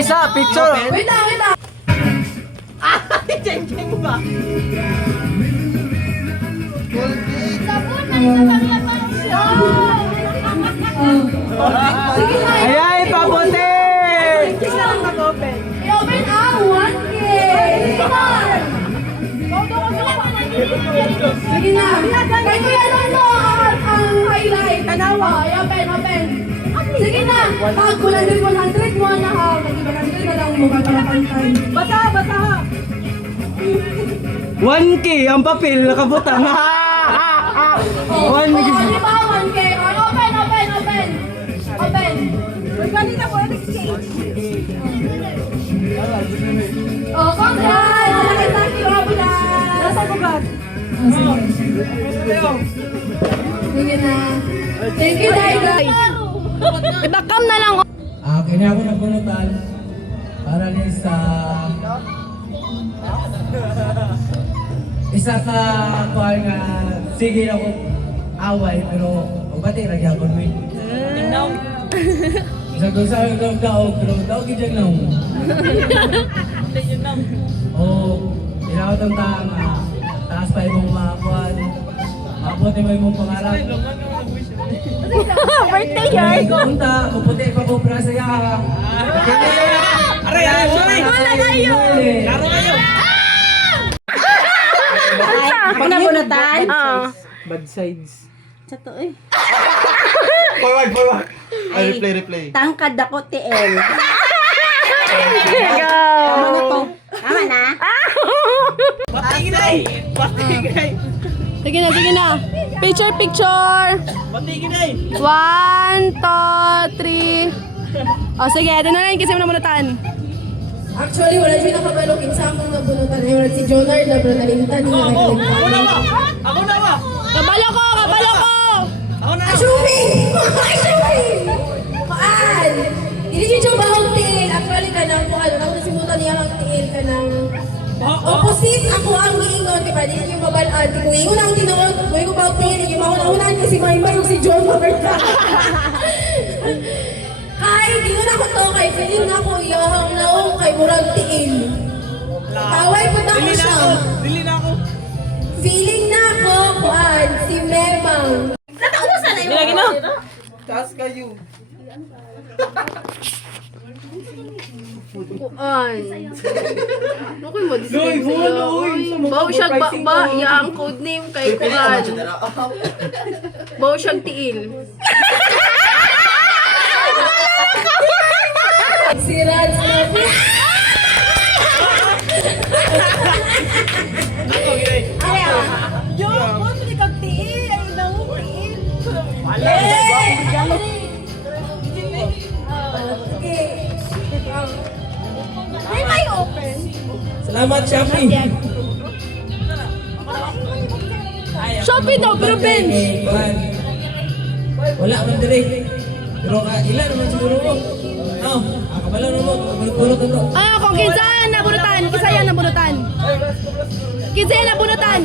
isa, picture. Wait lang. Jeng-jeng ba? Sige na. Ayan, ipaputi! I-open 1K. Sige na. Kaya kuya Nono ang highlight. Tanawa. I-open. Sige na. Pag 100 mo na ha. Nag-100 na lang mo kapalapantay. Bata ha. 1K ang papel nakabutang. 1K. Di ba 1K? Open. Kanina po, exchange. Oh, congrats! Thank you, Abulan! Nasa bugat? Sige na. Thank you, Daiga. Ibakam na lang. Kaya ako nabunutan para ni sa isa ka kuha nga sige ako away pero bati lagi ako win. Isa ko sa daog pero daog gid lang. Oh, ilaw tong taas pa imong makuan. Abot mo imong pangarap. Birthday yarn. Punta, puputi pa ko para sa iya. Aray! Wala kayo. Laro kayo! Pag nabunatan? Oo. Bad sides. Chato eh. Forward. Replay. Tangkad ako TL. Go! Tama na to. Tama na? Batigay! Sige na. Picture. Batigay! 1, 2, 3. O sige, ito na lang kasi mo nabunutan. Actually, wala siya nakabalo. Kinsa akong nabunutan. Ayun, si Jonard na nalintan. Ako na ba? Kabalo ko! Ako na! Assuming! Maan! Hindi siya siya bahong tiil. Actually, kanang kung ano, nang nasimutan niya ang tiil ka ng opposite ako ang giingon, diba? Hindi niyo mabalaan. Kung ingon ang tinuod, kung ingon bahong tiil, yung mauna-unahan niya si Maymay o si John Roberta. Kay, gingon ako to, kay feeling na ako, iyahang naong kay murag tiil. Taway po na ko siya. Dili na ako! Feeling na ako, kuan, si Memang. Nilagay na! Taas kayo. Kuan. Nukoy mo dito. Bawo siya ba yang code name kay Kuan. Bawo siyang tiil. Si Rans na Salamat Shopee. Shopee daw, pero bench. Wala man dire. Pero ilan naman siguro mo. Kabalo na mo. Pulot to. Kung kinsa yan nabunutan.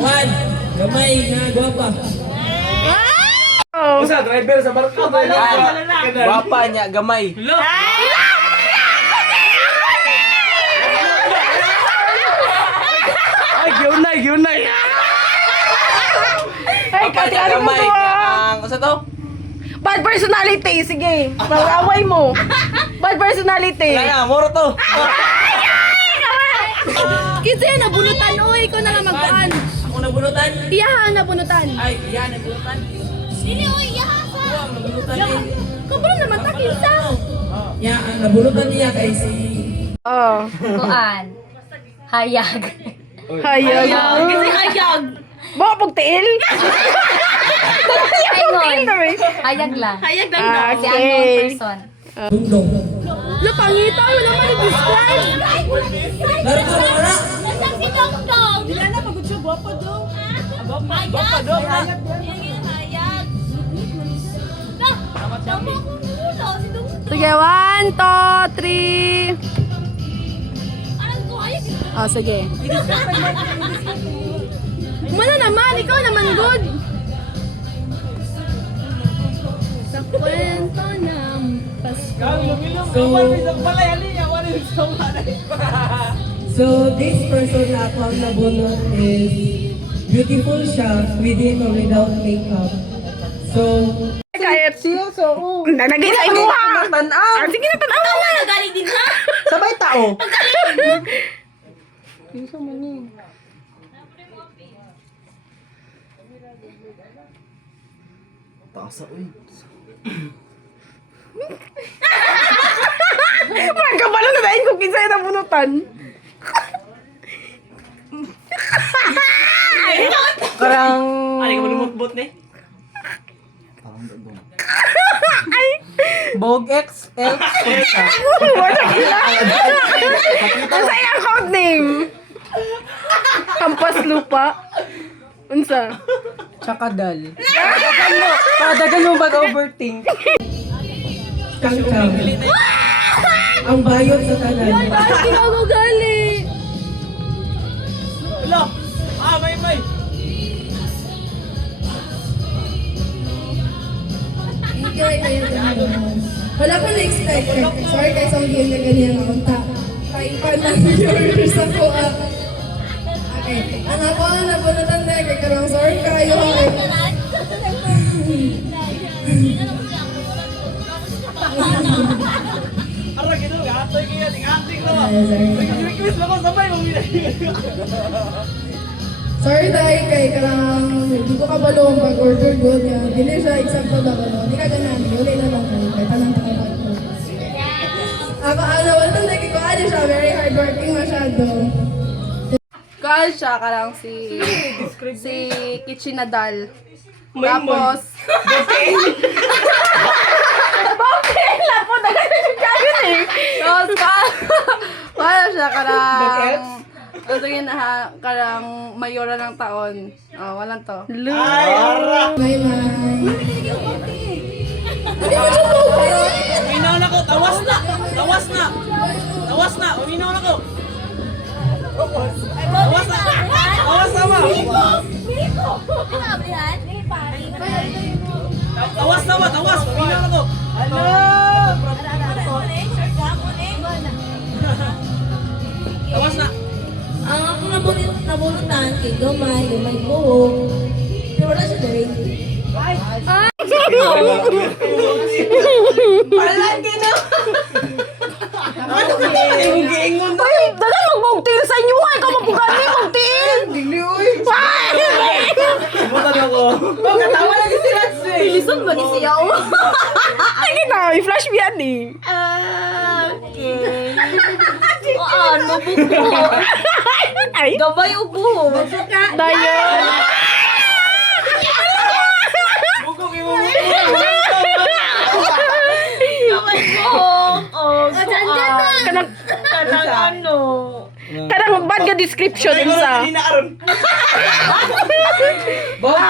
Juan, gamay na gwapa. Usa, driver sa barko. Wapa niya, gamay. Ay, giunay. Ay, kasi ano mo Gamay. to Ang, usa to? Bad personality, sige. Mag-away mo. Bad personality. Wala na, moro to. Kinsa yan nabunutan. Uy, ikaw na nga magpaan. Ako nabunutan. Iyahan nabunutan. Ay, yan nabunutan. Sino uy, iyahan ka? Nabunutan ni. Kabalo naman ta, kinsa? Ya, ang nabunutan niya kay si Oh. Kuan. Hayag. Hayag. Kasi hayag. Baka pagtiil? Ayun. Hayag lang. Hayag lang Si unknown person. Tundong. Lapangita, wala man i-describe. Laro ko na wala. Nasaan si Dongdong? Wala na, pagod siya, guwapo daw. Hayag. Hayag. Tama ko muna. Si Dongdong. Sige, 1, 2, 3. Alam ko, hayag. Oh, sige. Mana naman, ikaw naman good. Sa kwento ng Pasko. So, So, this person na ako ang nabunot is beautiful siya within or without makeup. So, Kahit Siya, so, nalagay sa imo ha. tanaw. Ah, sige na, tanaw na. Nagaling din ha? Sabay tao. Parang kabalo na dahil kung kinsa yung nabunutan. Karang... Ano ka malumot-bot ni? Bog X, L, Punta. Unsa yung code name? Kampas lupa. Unsa? Tsaka dal. Padagan mo mag-overthink. kangkang. Ang bayot sa tanan. Bakit ako gali? Hello! May! Wala ko na-expect. Sorry guys, ang game na ganyan ako. Kaipan na viewers ako. Okay. Ang ako ang nabunutan na kay karang sorry kayo. Ara, gino, gatoy kaya, ting-acting na. Sorry. Request ako sabay mo Sorry dahil kay karang hindi ko kabalong pag-order good niya. Dili siya eksakto ba ko. Hindi ka ganan. Yuli na lang kayo. Kaya tanang takapag ko. Ako wala tang ko ano siya. Very hardworking masyado. Gal siya karang si Kitchinadal. Tapos Bakit lang po nagkakasya yun eh. Tapos para siya karang Tingin ha, karang mayora ng taon. Oh, walang to. Ay, ara! Bye bye. Hindi mo siya po. Uminaw na ko! Tawas na! Uminaw na ko! Tawas na ba? Tawas! Uminaw na ko! Tawas na! Ang ako nabunutan kay Gamay buhok. Pero wala siya direct. Ano ka na? Ingon na! Ay, dagan magbugtil sa inyo. Ay, ka mapugani, magtil. Butan ako! Katawa lagi si Ratsy! Listen ba ni siya? Ay, kita, i-flash me yan eh. Ano buko? Ay, Gabay ubo. dayon. Bugok yung Gabay buhok. Oh, Kanang, ano? kanang bad ka description Hindi sa. na aron! Bog X.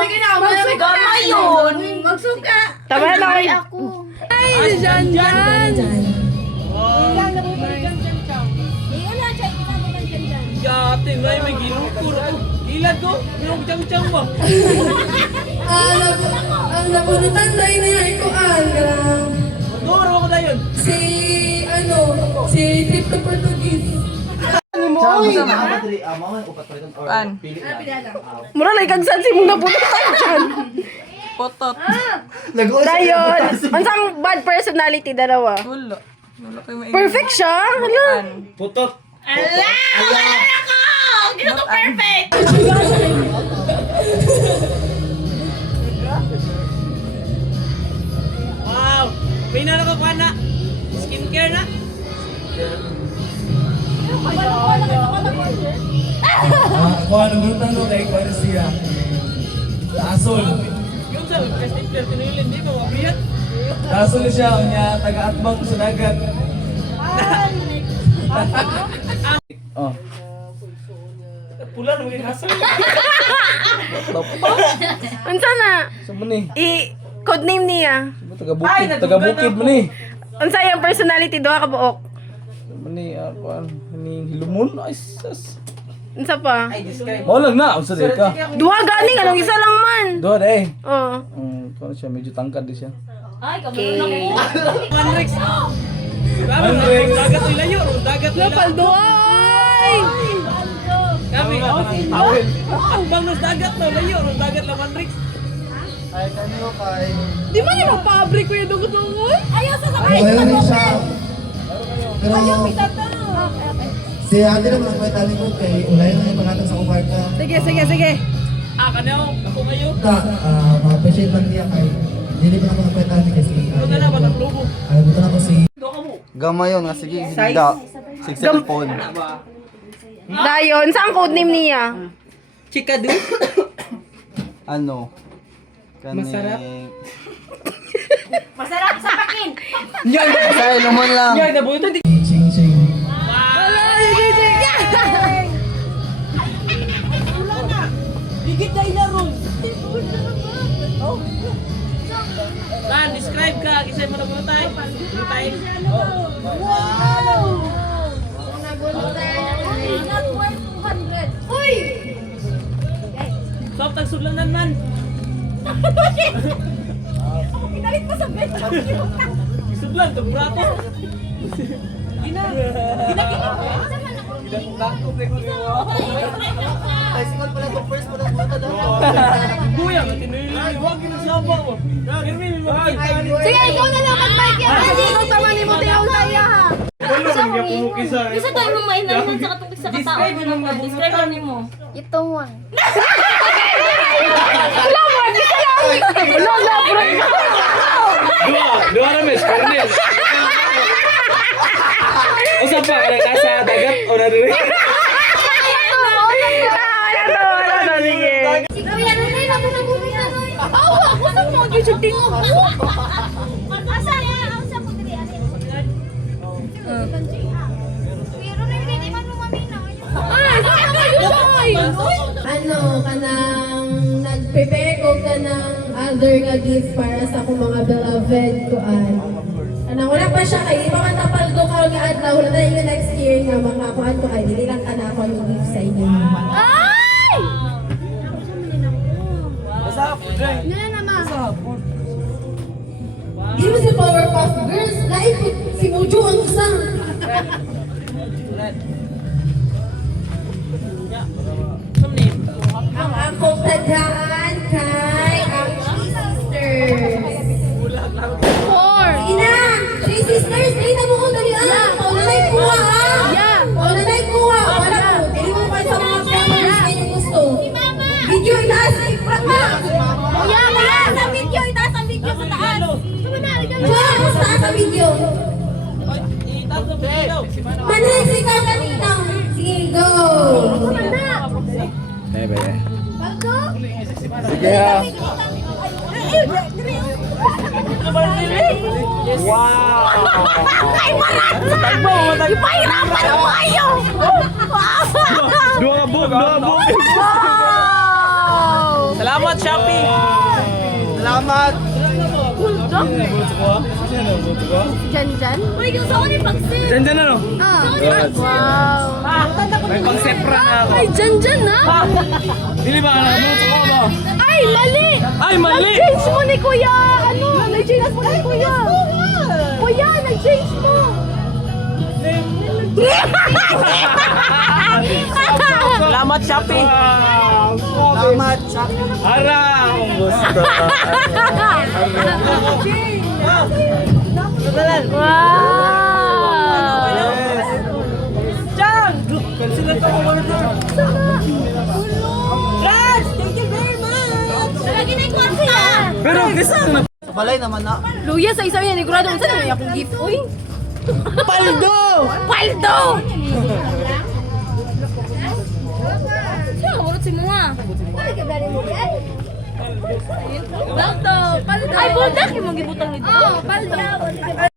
Sige na, ako Gamay yun. Magsuka. Tama na kayo. Ako. Ay, dyan. Ingon na siya. Kinabutan dyan. Yate, may ginukur ako. Gilad ko, pinag-jam-jam ba? Ang nabunutan na inayay ko karang Gumaro ako na yun. si Tito Portuguese. Pan. Mura lang ikagsan si mong nabunutan dyan. Potot. Dayon. Unsang bad personality dalawa? Wala. Wala kayo maingat. Perfect siya. Hala. Putot. Ala! Ako! Hindi na to perfect! Wow! May na ako kuha na. Skincare na. Kung ano mo tanong kay Kwan siya. Asol. Yung sa skincare, tinulin, di ba? Mabiyat. Asol siya, unya taga-atbang sa dagat. Oh. Pula na maging hasal. Unsa na? Saan mo ni? Code name niya. Taga-bukid mo ni. Unsa yung personality duha ka buok? Saan mo ni? Kuan. Hining hilumon? Ay, sus. Unsa pa? Walang na. Unsa di ka? Duha gani anong isa lang man. Doon eh. Oh. Kuan siya. Medyo tangkad din siya. Ay, kabalo na ko. Manrex. Dagat nila yun. Dagat nila. Paldo ay! Kami. Ang bang nos dagat no. Layo. Dagat laman Rix. Di man yung pabric ko yung dugot-dugot? Ayaw sa Ano yun siya? Pero si ate naman ang kwenta ko kay ulay na yung pangatang sa kumarta. Sige. Ah, kanyaw. Ako ngayon. Ma-appreciate lang niya kay hindi ko na mga kwenta ni kasi Ito na na. Batang lubo. dito na ko si Doon ka mo. Gamay yun nga, sige, hindi. Sig cellphone. Dayon, saan code name niya? Chikadu. Ano? Masarap? Masarap sa pakin. Masaya, lumon lang. Yan, nabuto. Ching Ching. Higit na inaron. Man, describe ka. Kisay mo na muna tayo. Muna tayo. Not worth 200. Uy! Soft ang sudlanan man. Pinalit mo sa bed. Sudlan, taburato. Gina. Kuya, matinili. Huwag ginasaba ko. Kirmin, Sige, ikaw na lang mag-bike yan. Kasi ikaw tamanin mo tiyaw saya ha. Isa tayo mong mainan sa katungkol sa katao. Describe ano mo? Ito mo. Wala mo, hindi ka lang. Wala, bro. Dua na mes, Cornel. Usap pa, nasa dagat o na rin. Sige, ano na yun? Ako na bumila. Ako sa mga YouTube din mo. Asa ya? Asa ko diri ari? Pero na hindi man lumamina. Ano kanang nag-prepare ko kanang other nga gift para sa akong mga beloved ko kanang wala pa siya kay iba man tapaldo ka nga adlaw wala na yung next year nga mga kuan ko ay dili lang kana ako yung gift sa inyo. Ay! Nila naman. Di mo si Powerpuff Girls, lain ko si Mojo ang isang. Ang akong tadhaan kay ang Three Sisters. Ina! Three Sisters, dali mo ko dali Paunanay kuha Paunanay kuha. Wala ko. Dili mo kayo sa mga followers na yung gusto. Video itaas. Kuya! Sa video, itaas ang video sa taas. Kuya, mas taas ang video. Manay, ikaw kanina. Sige, go! Bago? Sige ha. Ipahirapan mo kayo! Dua bug. Salamat, Shopee. Salamat! Jan? Uy, yung sa ni pagsin. Diyan na no. Wow. May pang-sepra na ako. Ay, Jan na? Dili ba? Ano sa ko ba? Ay, mali! Ay, mali! Nag-change mo ni Kuya! Ano? Nag-change mo ni Kuya! Kuya, nag-change mo! Salamat, Shopee. Salamat! Hara! Ang gusto. Wow! Chang! Cancel ka mo na doon. Raj! Thank you very much! Lagi na yung kwarta. Pero gisang na. Sa balay naman na. Luya sa isa yan, sigurado kung saan may akong gift. Uy! Paldo! Paldo! Siya, urot si Mua. Paldo. Ay, buldak yung mga gibutang nito. Oh, paldo.